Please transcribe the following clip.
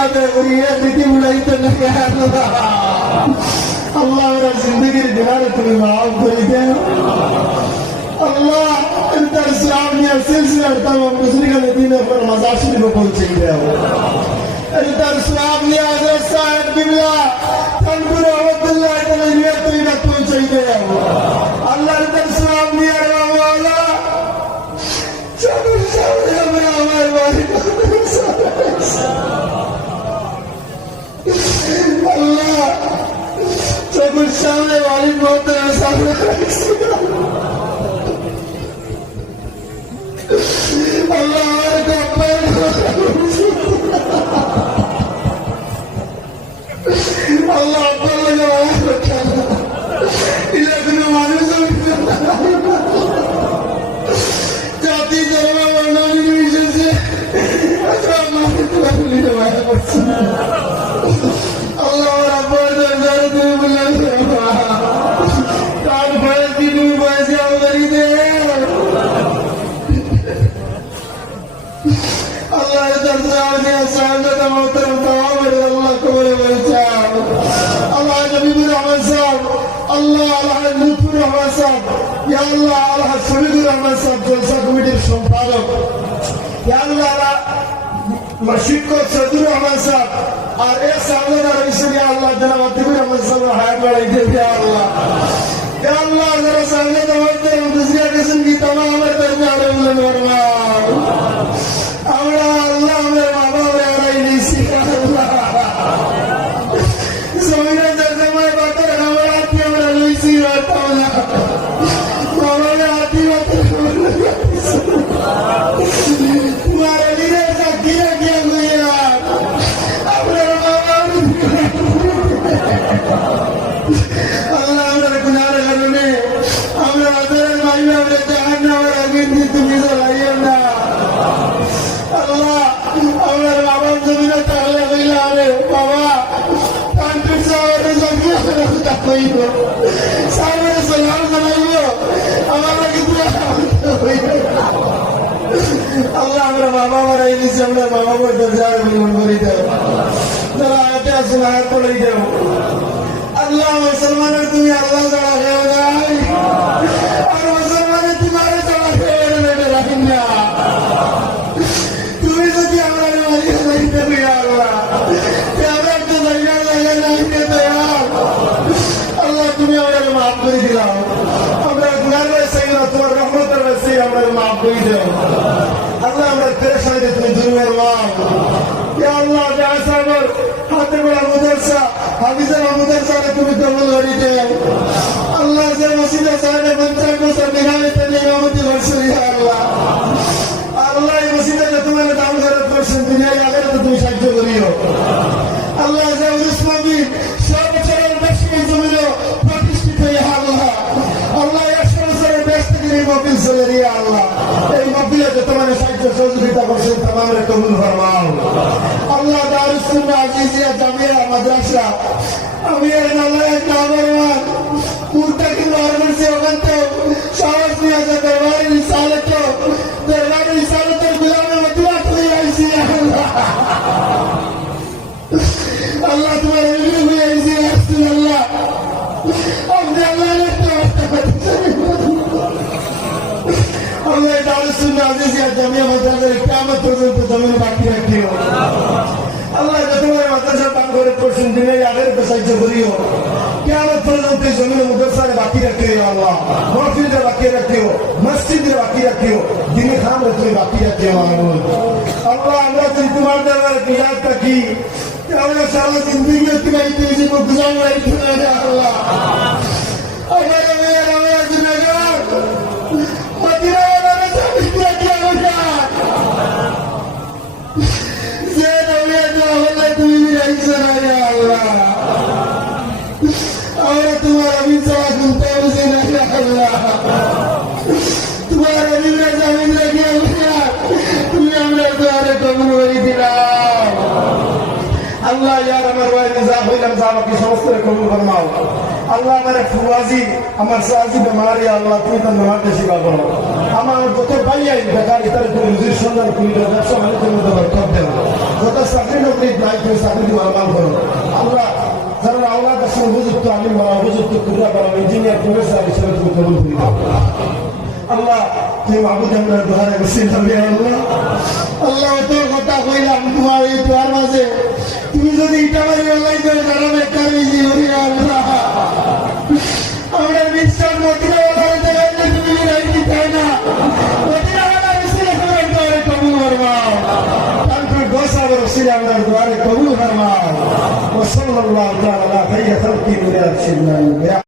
আদে উড়িয়ে দিদি উড়াইতে নাকি আল্লাহ ওরা জিন্দগির দিলারে তুমি মাফ করে দেন আল্লাহ তার সাহেব নিয়ে সিলসিলার তামাম মুশরিক মদিনা পর মাজার শরীফে পৌঁছে গেল তার সাহেব নিয়ে হযরত সাহেব বিবলা আল্লাহ চতুর সামনে বাড়ির মধ্যে সামনে আল্লাহ আমার মতন তাওয়াবের আল্লাহ কবরে বলছেন। আল্লাহ নবীবুর রহমান সাহেব আল্লাহ আল্লাহ লুৎফুর রহমান সাহেব ইয়া আল্লাহ আল্লাহ শফিকুর রহমান সাহেব আর এ সামলানা রয়েছেন আমার দরকার আমার বাবার জমিনে তাহলে হইলে আরে বাবা কান্ট্রির সামনে জমিয়ে হইব। সামনে সালাম জানাইব আমার কিন্তু আল্লাহ আমরা বাবা মারাই দিচ্ছি আমরা বাবা বলতে যাই গ্রহণ করি দেব যারা আয়াতে আসুন আয়াত পড়াই দেব আল্লাহ মুসলমানের তুমি আল্লাহ ছাড়া মাফ করে দাও। আল্লাহ, আমরা পেরেশানি তুমি দুনিয়ার মাফ আল্লাহ সাগর হাতে বড় মুদরসা হাফিজের মুদরসাকে তুমি কবুল করে দাও আল্লাহ, যে মসজিদে সাহেবের করে বেশি জমিল প্রতিষ্ঠিত আল্লাহ। যে তোমার সাহায্য সহযোগিতা করছেন তোমার কবুল ফরমাও আল্লাহ দারুস সুন্নাহ আজিজিয়া জামিয়া মাদ্রাসা, আমি এর নালায় নামরমান কুর্তা ওখান তো সাহস নিয়ে আছে দরবারে রিসালত তো রিসালতের গুলামের আল্লাহ দারুস সুন্নাহ আজিজিয়া জামিয়া মাদ্রাসার কিয়ামত পর্যন্ত জমিনে বাকি রাখিও আল্লাহ যতবার মাদ্রাসা পান করে করছেন দিনে আগের সাহায্য করিও কিয়ামত পর্যন্ত এই জমিনে মুদরসারে বাকি রাখিও ইয়া আল্লাহ মাহফিলরে বাকি রাখিও মসজিদে বাকি রাখিও দিনে খান তুমি বাকি রাখিও মাহমুদ আল্লাহ আমরা যদি তোমার দরবারে বিরাট থাকি আমরা সারা জিন্দগি অতিবাহিত হয়েছি গুজার রাখতে আল্লাহ আমরা তোমার অভিশাপ শুনতে বুঝি না ইয়া আল্লাহ তোমার অভিশাপ জামিন রাখিয়া গুনাহ তুমি আমরা দোয়ারে কবুল করে দিলাম আল্লাহ ইয়ার আমার ওয়াইদ যা হইলাম যা বাকি সমস্ত কবুল ফরমাও আল্লাহ আমার ফুয়াজি আমার সাজি বেমারি আল্লাহ তুমি তার বেমার দেশি বাবো আমার যত ভাই আই বেকার তুমি রুজির সন্ধান করি ব্যবসা আল্লাহ উপযুক্ত আমি বলা উপযুক্ত কুড়া বলা ইঞ্জিনিয়ার প্রফেসর হিসেবে তুমি কবুল করি দাও আল্লাহ তুমি মাহবুদ আমরা দোহারে বসে যাবে আল্লাহ আল্লাহ তোর কথা কইলাম তোমার এই দোয়ার মাঝে তুমি যদি ইটা বাড়ি আল্লাহ করে দাঁড়াবে কারি জীবনী আল্লাহ আমরা বিশ্বাস মতিরা ওলারে দেখাইলে তুমি রাখি তাই না মতিরা ওলা রসিলে তোমার দোয়ারে কবুল ফরমাও তারপর গোসা রসিলে আমরা দোয়ারে কবুল ফরমাও وصلى الله تعالى على خير خلق من